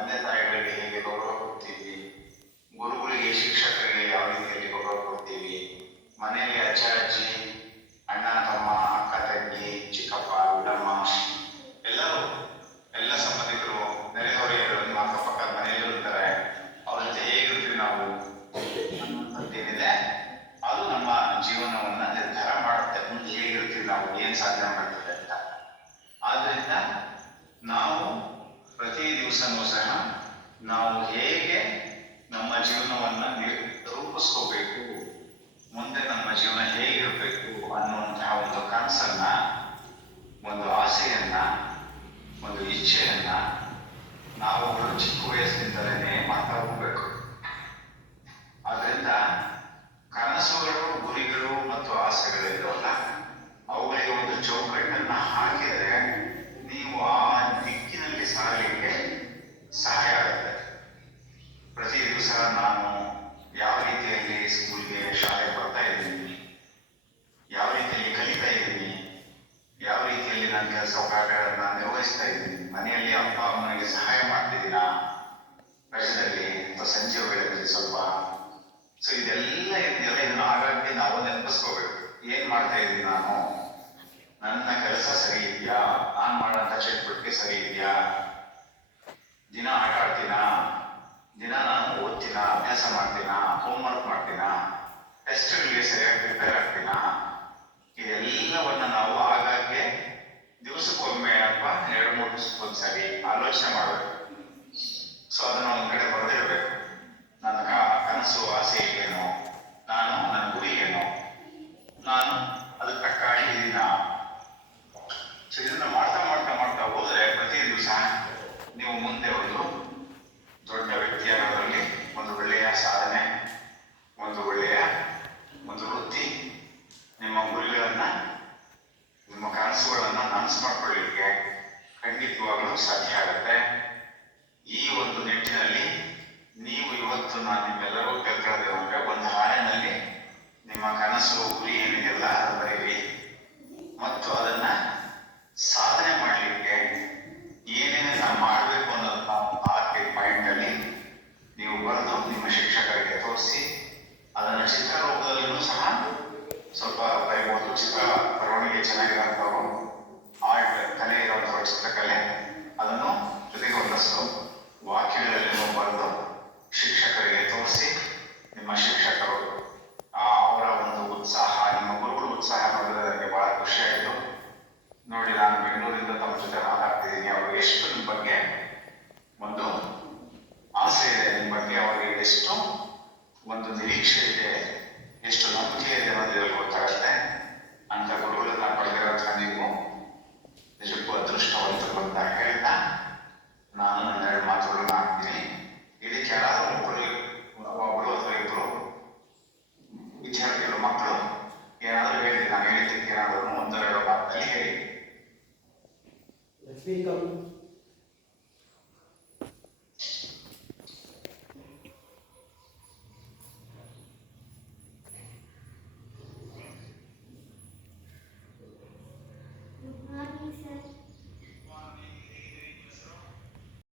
ತಂದೆ ತಾಯಿಗಳಿಗೆ ಹೇಗೆ ಗೌರವ ಕೊಡ್ತೀವಿ? ಗುರುಗಳಿಗೆ, ಶಿಕ್ಷಕರಿಗೆ ಯಾವ ರೀತಿಯಲ್ಲಿ ಗೌರವ ಕೊಡ್ತೀವಿ? ಮನೆಯಲ್ಲಿ ಅಜ್ಜ, ಅಜ್ಜಿ, ಅಣ್ಣ, ತಮ್ಮ, ಅಕ್ಕ, ತಂಗಿ, ಚಿಕ್ಕಪ್ಪ ದೊಡ್ಡಮ್ಮ ಎಲ್ಲರೂ, ಎಲ್ಲ ಸಂಬಂಧಿಕರು ನೆರೆಹೊರೆಯರು ನಿಮ್ಮ ಅಕ್ಕಪಕ್ಕದ ಮನೆಯಲ್ಲೂ ಇರ್ತಾರೆ. ಅವ್ರ ಜೊತೆ ಹೇಗಿರ್ತೀವಿ ನಾವು? ಅನ್ನುವಂಥದ್ದೇನಿದೆ ಅದು ನಮ್ಮ ಜೀವನವನ್ನ ನಿರ್ಧಾರ ಮಾಡುತ್ತೆ. ಮುಂದೆ ಹೇಗಿರ್ತೀವಿ ನಾವು? ಏನ್ ಸಾಧನೆ ಮಾಡ್ತೇವೆ ಅಂತ. ಆದ್ರಿಂದ ನಾವು ಪ್ರತಿ ದಿವಸನೂ ಸಹ ನಾವು ಹೇಗೆ ನಮ್ಮ ಜೀವನವನ್ನ ನಿರ್- ರೂಪಿಸ್ಕೋಬೇಕು ಮುಂದೆ ನಮ್ಮ ಜೀವನ ಹೇಗಿರಬೇಕು ಅನ್ನುವಂತಹ ಒಂದು ಕನಸನ್ನ ಒಂದು ಆಸೆಯನ್ನ ಒಂದು ಇಚ್ಛೆಯನ್ನ ನಾವುಗಳು ಚಿಕ್ಕ ವಯಸ್ಸಿನಿಂದಲೇ ಮಾಡ್ತಾ ಹೋಗ್ಬೇಕು ಆದ್ರಿಂದ ಕನಸುಗಳು ಗುರಿಗಳು ಮತ್ತು ಆಸೆಗಳಿರೋಲ್ಲ ಅವುಗಳಿಗೆ ಒಂದು ಚೌಕಟ್ಟನ್ನ ಹಾಕಿದ್ರೆ ನೀವು ಆ ದಿಕ್ಕಿನಲ್ಲಿ ಸಾಗಲಿಕ್ಕೆ ಸಹಾಯ ಆಗುತ್ತೆ ಪ್ರತಿ ದಿವಸ ನಾನು ಯಾವ ರೀತಿಯಲ್ಲಿ ಸ್ಕೂಲ್ಗೆ ಶಾಲೆಗೆ ಬರ್ತಾ ಇದ್ದೀನಿ ಯಾವ ರೀತಿಯಲ್ಲಿ ಕಲಿತಾ ಇದ್ದೀನಿ ಯಾವ ರೀತಿಯಲ್ಲಿ ನನ್ನ ಕೆಲಸ ನಿರ್ವಹಿಸ್ತಾ ಇದ್ದೀನಿ ಮನೆಯಲ್ಲಿ ಅಪ್ಪ ಅಮ್ಮನಿಗೆ ಸಹಾಯ ಮಾಡ್ತಿದ್ದೀನಾ ರಜದಲ್ಲಿ ಅಥವಾ ಸಂಜೆ ವೇಳೆಯಲ್ಲಿ ಸ್ವಲ್ಪ? ಸೊ ಇದೆಲ್ಲ ಇದೆಯಲ್ಲ, ಇದನ್ನ ಆಗಾಗ್ಗೆ ನಾವು ನೆನಪಿಸ್ಕೋಬೇಕು. ಏನ್ ಮಾಡ್ತಾ ಇದ್ದೀನಿ ನಾನು? ನನ್ನ ಕೆಲಸ ಸರಿ ಇದೆಯಾ? ನಾನ್ ಮಾಡೋಂಥ ಚಟುವಟಿಕೆ ಸರಿ ಇದೆಯಾ? ದಿನ ಆಟ ಆಡ್ತೀನಾ? ದಿನ ನಾನು ಓದ್ತೀನಾ? ಅಭ್ಯಾಸ ಮಾಡ್ತೀನಾ? ಹೋಮ್ವರ್ಕ್ ಮಾಡ್ತೀನಾ? ಆಲೋಚನೆ ಮಾಡಬೇಕು. ಸೊ ಅದನ್ನ ಒಂದ್ ಕಡೆ ಬರೆದಿರಬೇಕು. ನನ್ನ ಕನಸು, ಆಸೆ ಏನು ನಾನು ನನ್ನ ಗುರಿ ಏನು ನಾನು ಅದಕ್ಕೆ ತಕ್ಕ ಹಾಗೆ ಇದೀನ ಸೊ ಇದನ್ನ ಮಾಡ್ತಾ ಮಾಡ್ತಾ ಮಾಡ್ತಾ ಹೋದ್ರೆ ಪ್ರತಿ ದಿವಸ ನೀವು ಮುಂದೆ ಒಂದು ದೊಡ್ಡ ವ್ಯಕ್ತಿಯಾಗೋದ್ರಲ್ಲಿ ಒಂದು ಒಳ್ಳೆಯ ಸಾಧನೆ, ಒಂದು ಒಳ್ಳೆಯ ಒಂದು ವೃತ್ತಿ, ನಿಮ್ಮ ಗುರಿಗಳನ್ನ, ನಿಮ್ಮ ಕನಸುಗಳನ್ನ ನನಸು ಮಾಡ್ಕೊಳ್ಳಿಕ್ಕೆ ಖಂಡಿತವಾಗ್ಲೂ ಸಾಧ್ಯ. ನಾನು ನಿಮ್ಮೆಲ್ಲರೂ ನಿಮ್ಮ ಬಗ್ಗೆ ಒಂದು ಆಸೆ ಇದೆ ನಿಮ್ಮ ಬಗ್ಗೆ, ಅವರಿಗೆ ಎಷ್ಟು ಒಂದು ನಿರೀಕ್ಷೆ ಇದೆ, ಎಷ್ಟು ನಂಬಿಕೆ ಇದೆ ಅನ್ನೋದ್ರಲ್ಲಿ ಗೊತ್ತಾಗುತ್ತೆ ಅಂತ ಗುರುಗಳನ್ನ ಪಡೆದಿರೋ ನೀವು ನಾನು